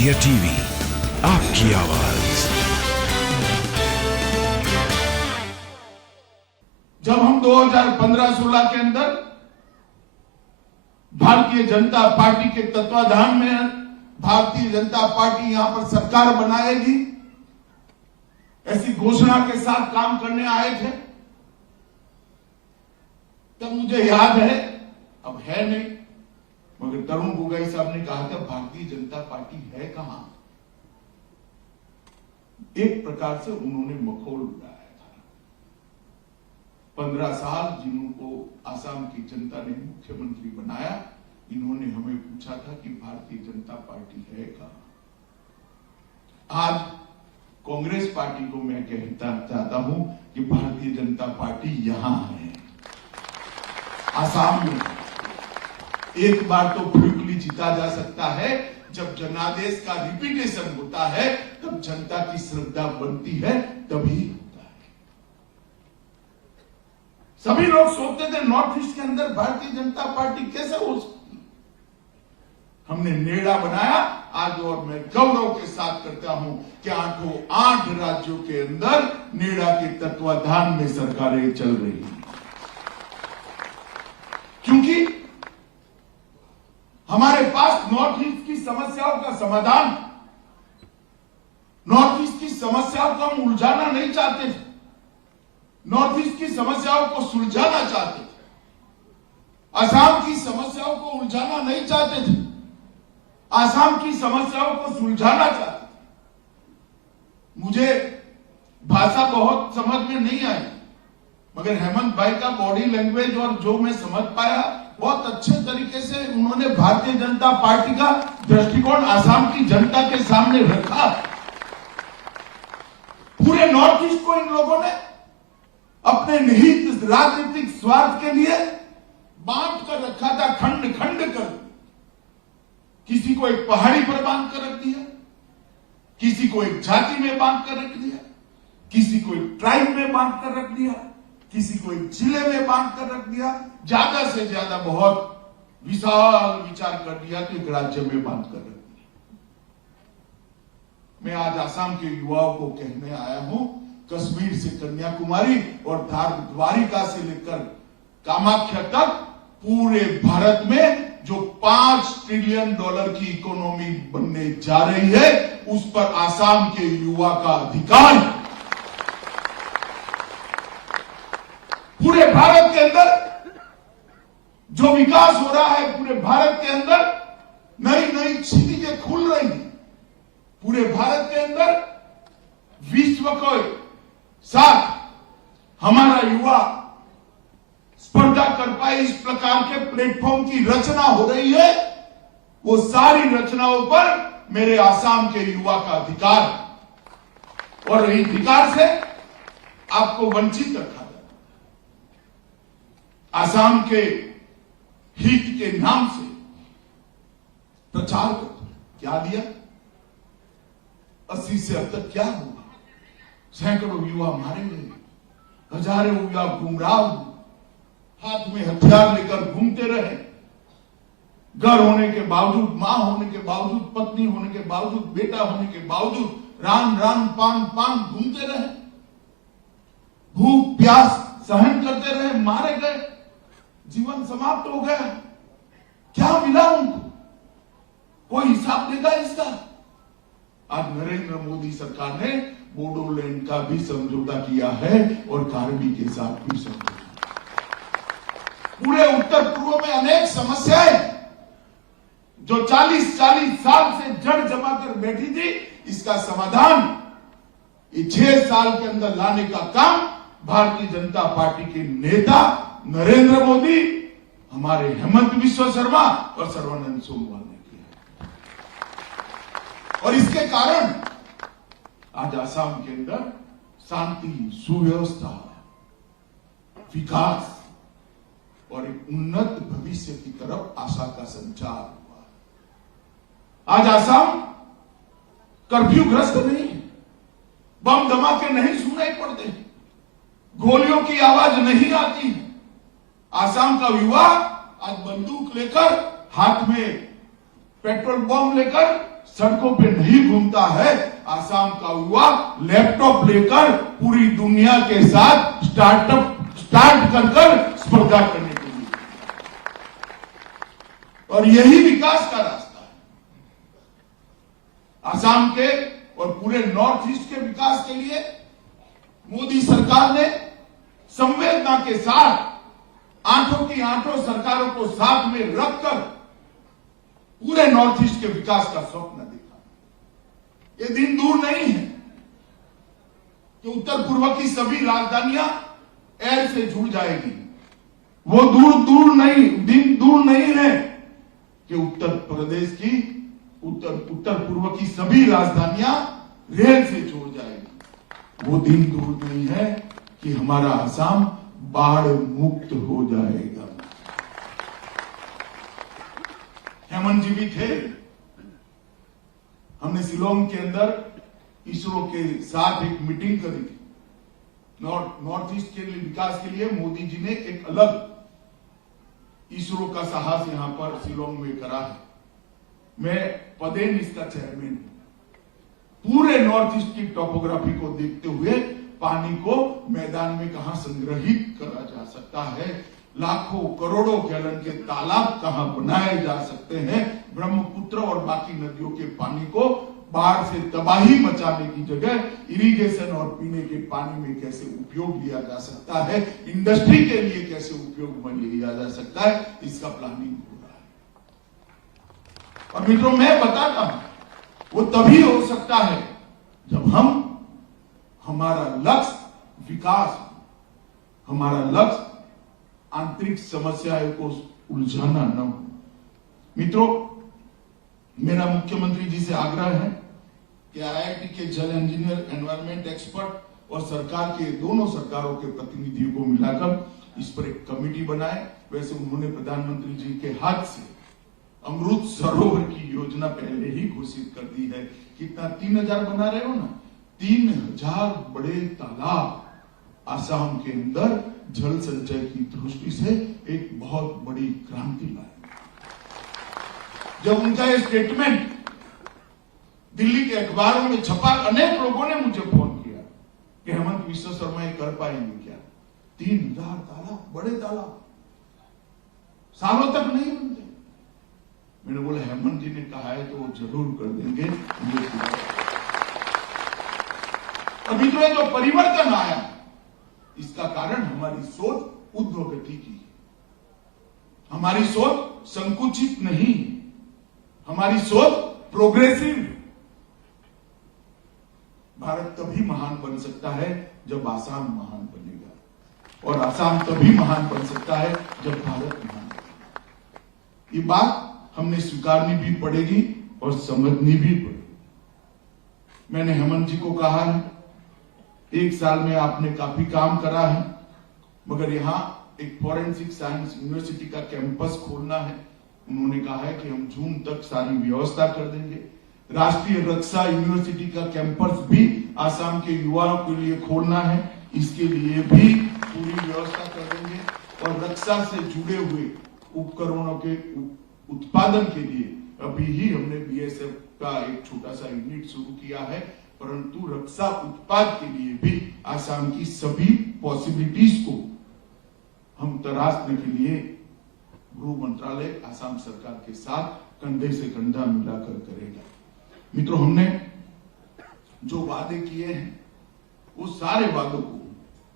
India TV, आपकी आवाज। जब हम 2015-16 के अंदर भारतीय जनता पार्टी के तत्वाधान में भारतीय जनता पार्टी यहां पर सरकार बनाएगी ऐसी घोषणा के साथ काम करने आए थे, तब मुझे याद है, अब है नहीं, मगर तरुण गोगोई साहब ने कहा था भारतीय जनता पार्टी है कहां। एक प्रकार से उन्होंने मखौल उड़ाया था। 15 साल जिनको आसाम की जनता ने मुख्यमंत्री बनाया, इन्होंने हमें पूछा था कि भारतीय जनता पार्टी है कहां। आज कांग्रेस पार्टी को मैं कहता चाहता हूं कि भारतीय जनता पार्टी यहां है, आसाम में। एक बार तो फ्लूकली जीता जा सकता है, जब जनादेश का रिपीटेशन होता है, तब जनता की श्रद्धा बनती है, तभी होता है। सभी लोग सोचते थे नॉर्थ ईस्ट के अंदर भारतीय जनता पार्टी कैसे हो सकती है। हमने नेड़ा बनाया आज, और मैं गौरव के साथ करता हूं कि 8 राज्यों के अंदर नेड़ा के तत्वाधान में सरकारें चल रही हैं, क्योंकि हमारे पास नॉर्थ ईस्ट की समस्याओं का समाधान, नॉर्थ ईस्ट की समस्याओं को हम उलझाना नहीं चाहते थे, नॉर्थ ईस्ट की समस्याओं को सुलझाना चाहते थे, असम की समस्याओं को उलझाना नहीं चाहते थे, असम की समस्याओं को सुलझाना चाहते थे। मुझे भाषा बहुत समझ में नहीं आई, मगर हेमंत भाई का बॉडी लैंग्वेज और जो मैं समझ पाया, बहुत अच्छे तरीके से उन्होंने भारतीय जनता पार्टी का दृष्टिकोण आसाम की जनता के सामने रखा। पूरे नॉर्थ ईस्ट को इन लोगों ने अपने निहित राजनीतिक स्वार्थ के लिए बांट कर रखा था, खंड खंड कर। किसी को एक पहाड़ी पर बांध कर रख दिया, किसी को एक जाति में बांध कर रख दिया, किसी को एक ट्राइब में बांध कर रख दिया, किसी को एक जिले में बांध कर रख दिया, ज्यादा से ज्यादा बहुत विशाल विचार कर दिया तो एक राज्य में बांध कर रख दिया। मैं आज आसाम के युवाओं को कहने आया हूं, कश्मीर से कन्याकुमारी और द्वारिका से लेकर कामाख्या तक पूरे भारत में जो $5 ट्रिलियन की इकोनॉमी बनने जा रही है, उस पर आसाम के युवा का अधिकार है। पूरे भारत के अंदर जो विकास हो रहा है, पूरे भारत के अंदर नई नई चीजें खुल रही हैं, पूरे भारत के अंदर विश्व के साथ हमारा युवा स्पर्धा कर पाए, इस प्रकार के प्लेटफॉर्म की रचना हो रही है। वो सारी रचनाओं पर मेरे आसाम के युवा का अधिकार, और इस अधिकार से आपको वंचित रखा। आसाम के हित के नाम से प्रचार करते, क्या दिया 80 से अब तक क्या हुआ, सैकड़ों युवा मारे गए, हजारों युवा गुमराह हुए, हाथ में हथियार लेकर घूमते रहे, घर होने के बावजूद, मां होने के बावजूद, पत्नी होने के बावजूद, बेटा होने के बावजूद रान रान पान पान घूमते रहे, भूख प्यास सहन करते रहे, मारे गए, जीवन समाप्त हो गया। क्या मिला उनको? कोई हिसाब देगा इसका? आज नरेंद्र मोदी सरकार ने बोडोलैंड का भी समझौता किया है और कार्बी के साथ भी समझौता। पूरे उत्तर पूर्व में अनेक समस्याएं जो 40 साल से जड़ जमा कर बैठी थी, इसका समाधान ये 6 साल के अंदर लाने का काम भारतीय जनता पार्टी के नेता नरेंद्र मोदी, हमारे हेमंत बिस्वा शर्मा और सर्बानंद सोनोवाल ने किया। और इसके कारण आज आसाम के अंदर शांति, सुव्यवस्था, विकास और एक उन्नत भविष्य की तरफ आशा का संचार हुआ। आज आसाम कर्फ्यू ग्रस्त नहीं है, बम धमाके नहीं सुनाई पड़ते, गोलियों की आवाज नहीं आती है। आसाम का युवा आज बंदूक लेकर हाथ में पेट्रोल बम लेकर सड़कों पे नहीं घूमता है। आसाम का युवा लैपटॉप लेकर पूरी दुनिया के साथ स्टार्ट कर स्पर्धा करने के लिए, और यही विकास का रास्ता है। आसाम के और पूरे नॉर्थ ईस्ट के विकास के लिए मोदी सरकार ने संवेदना के साथ आंखों की आंखों सरकारों को साथ में रखकर पूरे नॉर्थ ईस्ट के विकास का स्वप्न देखा। ये दिन दूर नहीं है कि उत्तर पूर्व की सभी राजधानियां एयर से जुड़ जाएगी। वो दिन दूर नहीं है कि उत्तर प्रदेश की उत्तर पूर्व की सभी राजधानियां रेल से जुड़ जाएगी। वो दिन दूर नहीं है कि हमारा आसाम बाढ़ मुक्त हो जाएगा। हेमंत जी भी थे। हमने शिलोंग के अंदर इसरो के साथ एक मीटिंग करी थी। नॉर्थ ईस्ट के लिए विकास के लिए मोदी जी ने एक अलग इसरो का साहस यहां पर शिलोंग में करा है। मैं पदेन इसका चेयरमैन हूं। पूरे नॉर्थ ईस्ट की टोपोग्राफी को देखते हुए पानी को मैदान में कहां संग्रहित करा जा सकता है, लाखों करोड़ों गैलन के तालाब कहां बनाए जा सकते हैं, ब्रह्मपुत्र और बाकी नदियों के पानी को बाढ़ से तबाही मचाने की जगह इरिगेशन और पीने के पानी में कैसे उपयोग लिया जा सकता है, इंडस्ट्री के लिए कैसे उपयोग में लिया जा सकता है, इसका प्लानिंग हो रहा है। और मित्रों, मैं बताता हूं, वो तभी हो सकता है जब हमारा लक्ष्य विकास, हमारा लक्ष्य आंतरिक समस्याओं को उलझाना न हो। मित्रों, मेरा मुख्यमंत्री जी से आग्रह है कि आईआईटी के जल इंजीनियर, एनवायरमेंट एक्सपर्ट और सरकार के दोनों सरकारों के प्रतिनिधियों को मिलाकर इस पर एक कमेटी बनाए। वैसे उन्होंने प्रधानमंत्री जी के हाथ से अमृत सरोवर की योजना पहले ही घोषित कर दी है। कितना 3000 बना रहे हो ना, 3000 बड़े तालाब आसाम के अंदर जल संचय की दृष्टि से एक बहुत बड़ी क्रांति लाई। जब उनका ये स्टेटमेंट दिल्ली के अखबारों में छपा, अनेक लोगों ने मुझे फोन किया कि हेमंत विश्व शर्मा ये कर पाएंगे क्या? 3000 तालाब, बड़े तालाब सालों तक नहीं बनते। मैंने बोला हेमंत जी ने कहा है तो वो जरूर कर देंगे। अभी तो जो परिवर्तन आया, इसका कारण हमारी सोच ऊर्ध्वगति की है। हमारी सोच संकुचित नहीं, हमारी सोच प्रोग्रेसिव। भारत तभी महान बन सकता है जब आसाम महान बनेगा, और आसाम तभी महान बन सकता है जब भारत महान बनेगा। ये बात हमने स्वीकारनी भी पड़ेगी और समझनी भी पड़ेगी। मैंने हेमंत जी को कहा है, 1 साल में आपने काफी काम करा है, मगर यहाँ एक फॉरेंसिक साइंस यूनिवर्सिटी का कैंपस खोलना है। उन्होंने कहा है कि हम जून तक सारी व्यवस्था कर देंगे। राष्ट्रीय रक्षा यूनिवर्सिटी का कैंपस भी आसाम के युवाओं के लिए खोलना है, इसके लिए भी पूरी व्यवस्था कर देंगे। और रक्षा से जुड़े हुए उपकरणों के उत्पादन के लिए अभी ही हमने बीएसएफ का एक छोटा सा यूनिट शुरू किया है, परंतु रक्षा उत्पाद के लिए भी आसाम की सभी पॉसिबिलिटीज को हम तराशने के लिए गृह मंत्रालय आसाम सरकार के साथ कंधे से कंधा मिलाकर करेगा। मित्रों, हमने जो वादे किए हैं वो सारे वादों को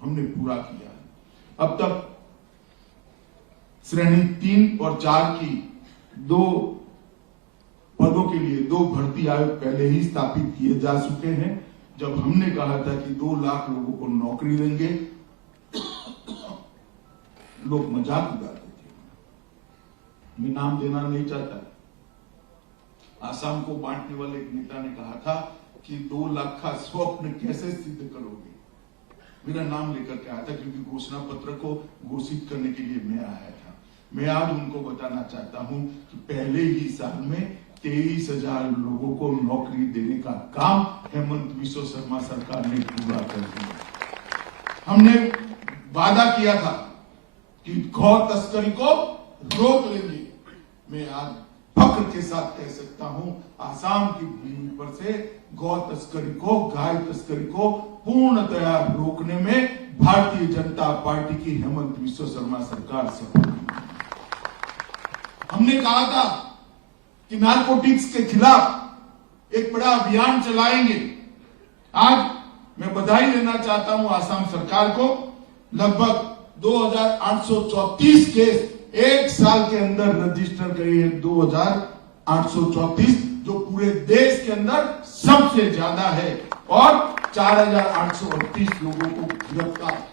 हमने पूरा किया है। अब तक श्रेणी 3 और 4 की 2 पदों के लिए 2 भर्ती आयोग पहले ही स्थापित किए जा चुके हैं। जब हमने कहा था कि 2 लाख लोगों को नौकरी देंगे, लोग मजाक उड़ाते थे। मैं नाम देना नहीं चाहता। आसाम को बांटने वाले एक नेता ने कहा था कि 2 लाख का स्वप्न कैसे सिद्ध करोगे। मेरा नाम लेकर के आया था, क्योंकि घोषणा पत्र को घोषित करने के लिए मैं आया था। मैं आज उनको बताना चाहता हूं कि पहले ही साल में 23,000 लोगों को नौकरी देने का काम हेमंत विश्व शर्मा सरकार ने पूरा कर दिया। हमने वादा किया था कि गौ तस्करी को रोक लेंगे। मैं आज फख्र फख्र के साथ कह सकता हूं, आसाम की भूमि पर से गौ तस्करी को, गाय तस्करी को पूर्णतया रोकने में भारतीय जनता पार्टी की हेमंत बिस्वा शर्मा सरकार सफल हुई। हमने कहा था कि नारकोटिक्स के खिलाफ एक बड़ा अभियान चलाएंगे। आज मैं बधाई देना चाहता हूं आसाम सरकार को। लगभग 2834 केस एक साल के अंदर रजिस्टर किए, 2834, जो पूरे देश के अंदर सबसे ज्यादा है, और 4838 लोगों को गिरफ्तार